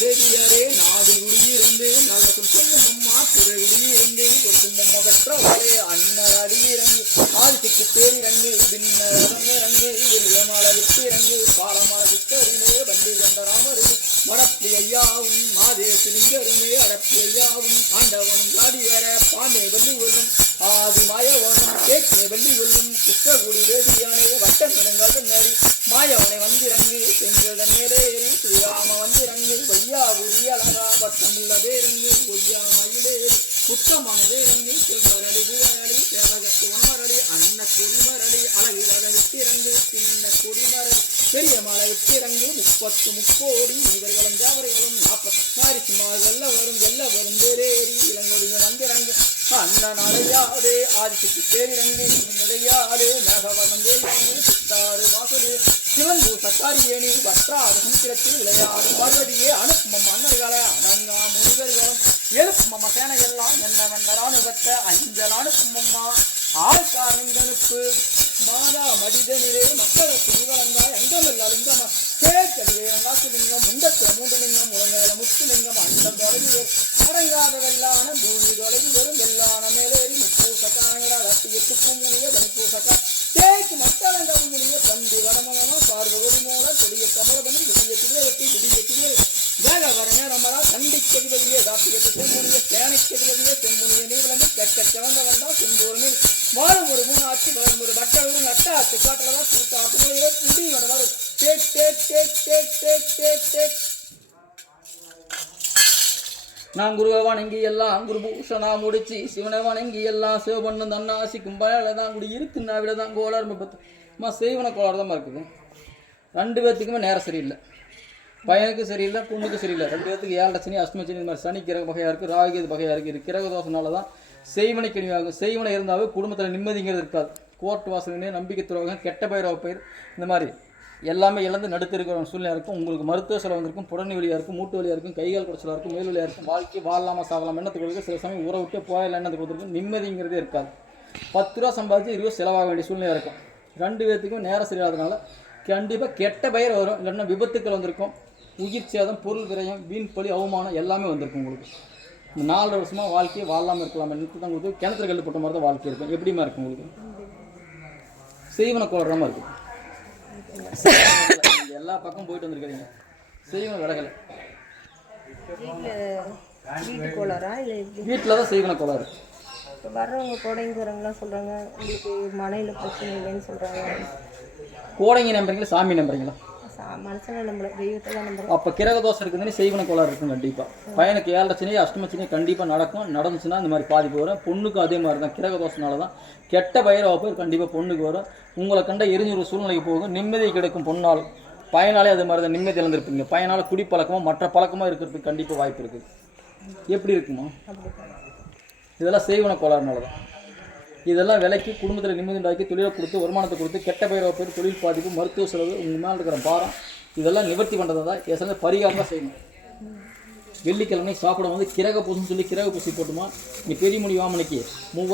தேவியாரே நாடு குடியிருந்து நல்ல சொல்லும் அம்மா துறை குடியிருந்து ஒரு தும்மம்மா பெற்றவரே அண்ணர் அடியிறங்கு ஆதிக்கு தேரிறங்கு பின்னரங்கு வெளியமால விட்டிறங்கு பாலமால விட்டருமே பண்டி கொண்ட ராமருமே மடப்பி ஐயாவும் மாதேசலிங்கருமே அடப்பி ஐயாவும் ஆண்டவனும் காடி வேற பாண்டே வெள்ளி கொள்ளும் ஆதி மாயவனும் கேட்கே வெள்ளி கொள்ளும் கிருஷ்ணகுடி வேதியானே வட்டம் நெறி மாயவனை வந்திறங்கு செங்கடன் மேலேறி ஸ்ரீராம வந்திறங்கு வையாபுரி அழகா வட்டமுள்ளதே இறங்கு ஒய்யா மயிலேறி புத்தமானதே இறங்கு செவ்வரளி புவரளி சேவகத்து வனமரளி அன்ன கொடிமரளி அழகிறத விட்டிறங்கு சின்ன கொடிமரளி பெரிய மலை விட்டிறங்கு 30 முக்கோடி இவர்களும் தேவர்களும் 40 சுமார்கள் வரும் தேரேறி இளங்கொடிகள் வந்திறங்கு அண்ணன் அடையாளே ஆதிக்கு தேரிறங்கு முடையாளே மேகவனம் தேரிறங்கு சித்தாறு வாசலே சிவன்பூ சத்தாரியேணி வற்றாத சமுத்திரத்தில் விளையாடும் பார்வதியே அனுப்புமம் அண்ணர்களை அடங்கா முனிவர்களும் எழுப்புமம்ம சேனையெல்லாம் என்ன வந்தரானுபத்த அஞ்சல் அனுப்புமம்மா ஆழ்காரங்களுக்கு மாதா மடிதனிலே மக்களுக்கு நிகழ்ந்தாய் அங்கமில்ல லிங்கமா கேட்டடிவேரங்காசுலிங்கம் முண்டத்துல 3 லிங்கம் முழங்கையில முத்துலிங்கம் அண்டம் தொலைவி வரும் அடங்காத வெள்ளான பூமி தொலைவி வரும் வெள்ளான மேலேறி முப்பூசக்கானங்களா ரத்திய துப்பு முனிய கணிப்பூசக்கா தேக்கு மட்டலங்கம் முனிய பந்தி வடமகமா பார்வகொடி மூல கொடிய கமலபனி விடிய திரை வேக வர நேரமரா கண்டிக்கதிபதியே தாத்தியத்து செம்முனிய சேனைக்கதிபதியே செம்முனிய நீவிளந்து கெட்ட சிவந்த வந்தா செந்தோர்மே வாழும் ஒரு மூணாச்சு வளரும் ஒரு பட்டவரும் நட்டாத்து காட்டுறதா கூட்டாத்து முறையில குடி வரும் நான் குருவை வணங்கி எல்லாம் குரு பூஷணா முடிச்சு சிவனை வணங்கி எல்லாம் சிவபண்ணு தன்னாசி கும்பல தான் குடி இருக்குன்னா விட தான் கோளாறு பத்து செய்வன கோளாறு தான் இருக்குது 2 பேர்த்துக்குமே நேரம் சரியில்லை பையனுக்கு சரியில்லை பொண்ணுக்கு சரியில்லை 2 பேர்த்துக்கு 7 சனி அஷ்டம சனி இந்த மாதிரி சனி கிரக வகையாக இருக்குது ராகுகேது வகையாக இருக்குது இது கிரக தோஷனால தான் செய்வனை கனிவாகும் செய்வனை இருந்தாவே குடும்பத்தில் நிம்மதிங்கிறது இருக்காது கோர்ட் வாசலே நம்பிக்கை துறவகம் கெட்ட பயிராக பயிர் இந்த மாதிரி எல்லாமே இழந்து நடுத்திருக்கிற சூழ்நிலை இருக்கும் உங்களுக்கு மருத்துவ செலவு வந்திருக்கும் புடனி வழியாக இருக்கும் மூட்டு வழியாக இருக்கும் கைகால் குறைச்சலாக இருக்கும் மேல் வழியாக இருக்கும் வாழ்க்கை வாழலாமா சாகலாம் எண்ணத்துக்கு கொடுத்து சில சமயம் ஊற விட்டு போயிடலாம் எண்ணத்துக்கு கொடுத்துருக்கும் நிம்மதிங்கிறதே இருக்காது 10 ரூபா சம்பாதிச்சு 20 செலவாக வேண்டிய சூழ்நிலை இருக்கும் 2 பேர்த்துக்கும் நேரம் சரியாதனால கண்டிப்பாக கெட்ட பயிர் வரும் இல்லைன்னா விபத்துக்கள் வந்திருக்கும் உயிர் சேதம் பொருள் விரயம் வீண் பழி அவமானம் எல்லாமே வந்திருக்கும் உங்களுக்கு இந்த 4 வருஷமாக வாழ்க்கையை வாழலாமல் இருக்கலாம் நிறுத்தி தான் கொடுத்து கிணத்துல கல் போட்ட மாதிரி தான் வாழ்க்கை இருக்கும் எப்படிமா இருக்கும் உங்களுக்கு செய்வனை கோளாறாமல் இருக்கும் எல்லா பக்கம் போயிட்டு வந்துருக்கிறீங்க செய்வனை விலகலை வீட்டில் தான் செய்வனை கோளாறு வர்றவங்க கோடைங்கிறவங்களாம் சொல்கிறாங்க உங்களுக்கு மனையில் பிரச்சனை இல்லைன்னு சொல்கிறாங்க கோடைங்க நம்புறீங்களா சாமி நம்புறீங்களா மனுஷனை நம்பல தெய்வத்தை தான் நம்புறோம் அப்போ கிரக தோஷம் இருக்குதுன்னு செய்வன கோளாறு இருக்கும் கண்டிப்பாக பையனுக்கு 7 சனி அஷ்டம சனி கண்டிப்பாக நடந்துச்சுன்னா இந்த மாதிரி பாதிப்பு வரும் பொண்ணுக்கும் அதே மாதிரி தான் கிரக தோஷனால தான் கெட்ட பயிரை போய் கண்டிப்பாக பொண்ணுக்கு வரும் உங்களை கண்ட எரிஞ்சொரு சூழ்நிலைக்கு போகும் நிம்மதி கிடைக்கும் பொண்ணால் பையனாலே அது மாதிரி தான் நிம்மதி இழந்திருப்பீங்க பையனால் குடிப்பழக்கமாக மற்ற பழக்கமாக இருக்கிறதுக்கு கண்டிப்பாக வாய்ப்பு இருக்குது எப்படி இருக்குமா இதெல்லாம் செய்வன கோளாறுனால தான் இதெல்லாம் விலைக்கு குடும்பத்தில் நிம்மதி உண்டாக்கி தொழிலை கொடுத்து வருமானத்தை கொடுத்து கெட்ட பயிரை போய் தொழில் பாதிப்பு மருத்துவ செலவு உங்கள் மேலே இருக்கிற பாரம் இதெல்லாம் நிவர்த்தி பண்ணுறது தான் ஏற்கனவே பரிகாரம் தான் செய்யணும் வெள்ளிக்கிழமை சாப்பிடும் போது கிரக பூசைன்னு சொல்லி கிரக பூசி போட்டுமா நீ பெரிய முடி வாமனைக்கு 3